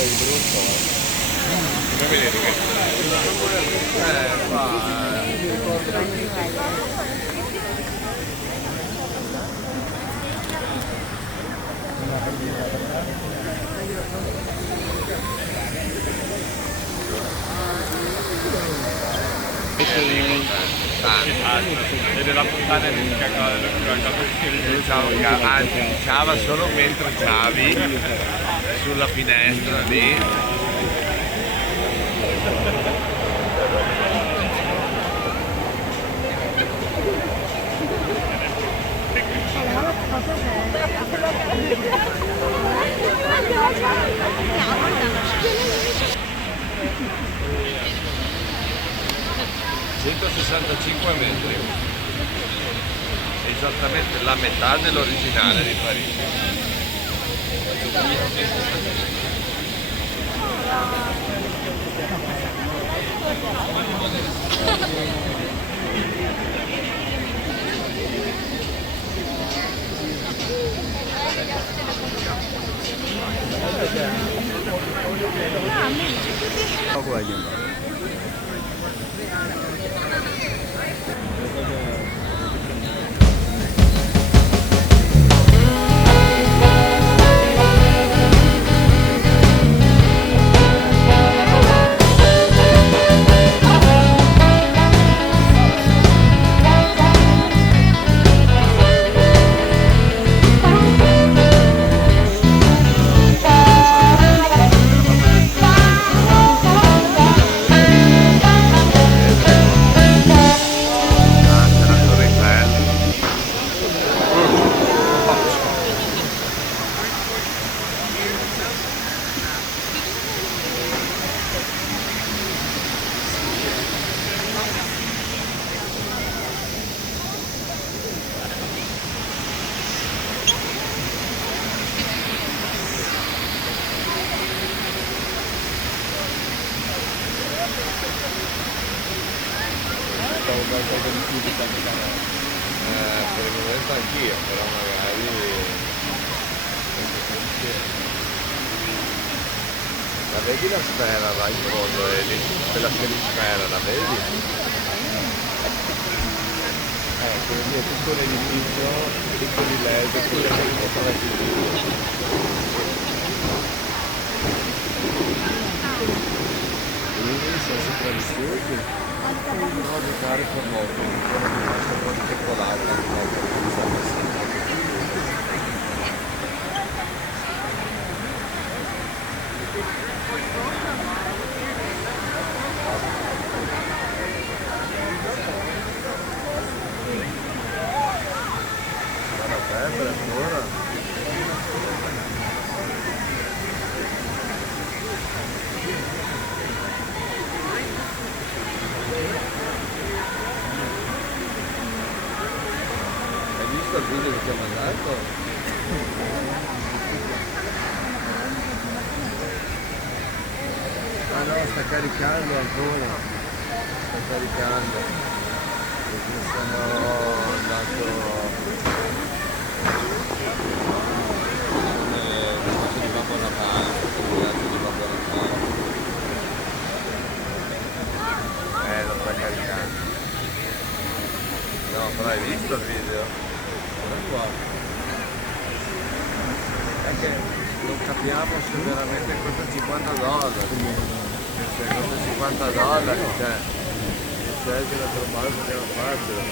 Come vedete che e della fontana è l'unica cosa che diciamo che anzi ciava solo mentre ciavi sulla finestra lì. ...165 metri, esattamente la metà dell'originale di Parigi. Per il momento anch'io, però magari la vedi la sfera là in fondo, quella sfera, la vedi? Quello lì è tutto l'edificio, piccoli LED, quelli che sono sopravvissuti. No, giocare con molto, sono di cioccolata, il video che ti ho mandato? Ah no, sta caricando ancora, sta caricando, perché sono andato di Babbo Natale, di Babbo Natale. Lo sta caricando. No, però hai visto il video? È che non capiamo se veramente costa $50, se costa $50, cioè se la trovare poteva farcela.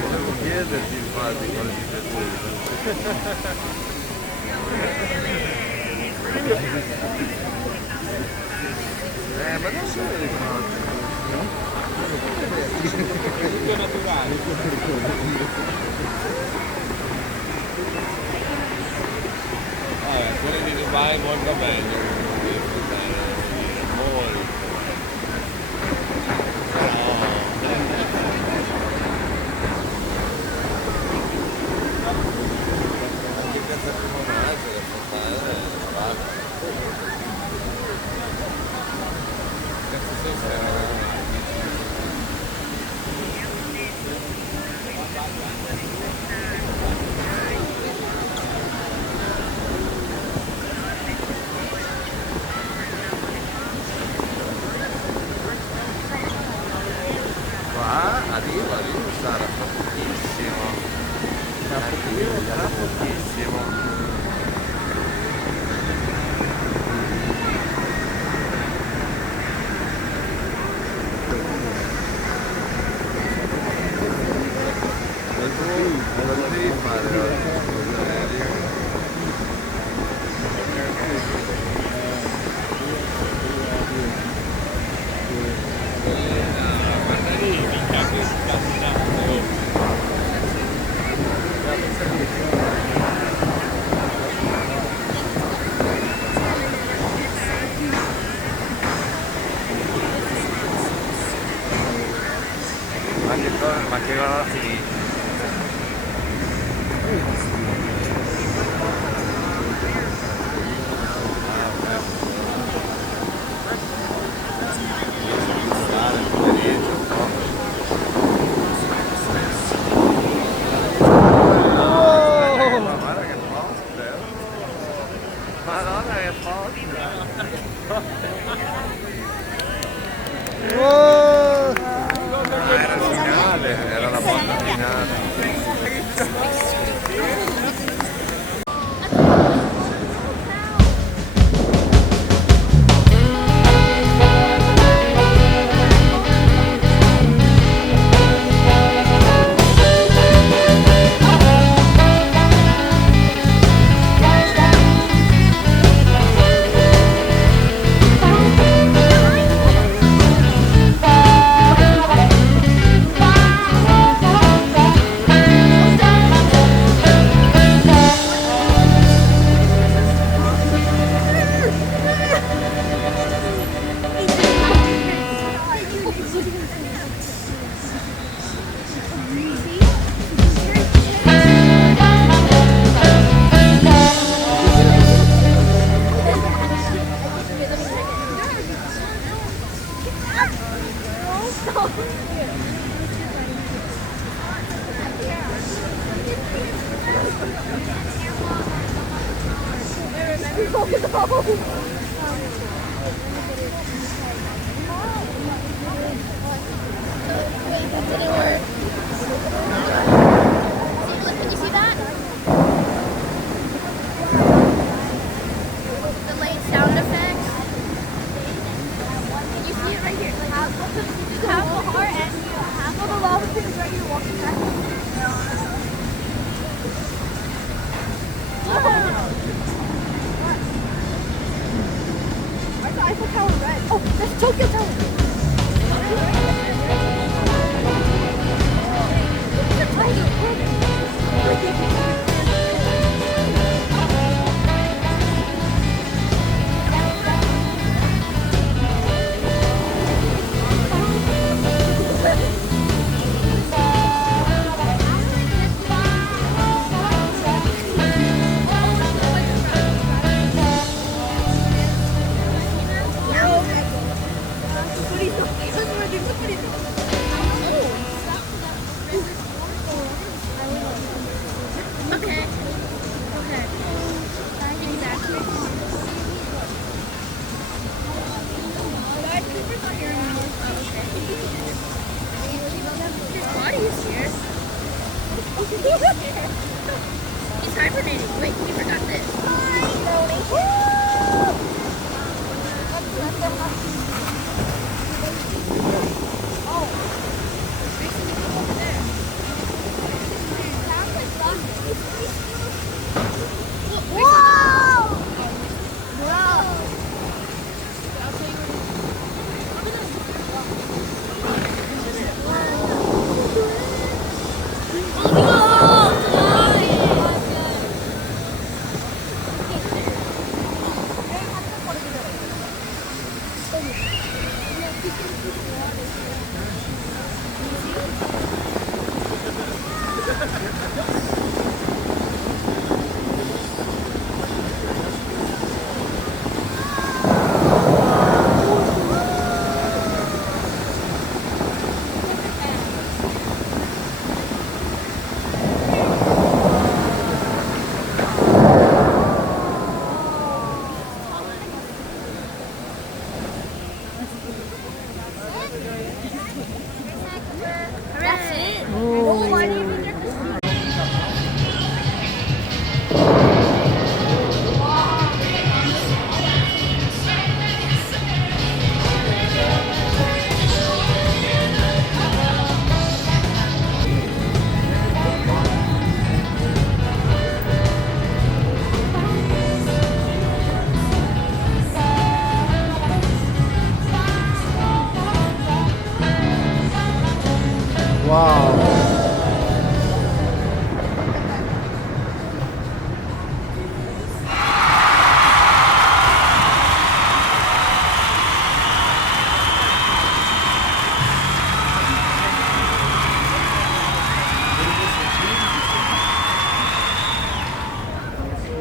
Volevo chiederti infatti quale ti piaceva. Ma non sono le cose. Tutto naturale. Quelle di Dubai molto meglio. Molto. Anche piazza Primo Maggio da portare la vacca. Cazzo sei Didn't work. Can you see that? Delayed sound effects. Can you see it right here? Half the heart and half of the lava pits right here walking back. Where's the Eiffel Tower red? Oh, that's Tokyo Tower. Okay. Okay. Exactly. His body is here. He's hibernating. Wait, we forgot this. Hi,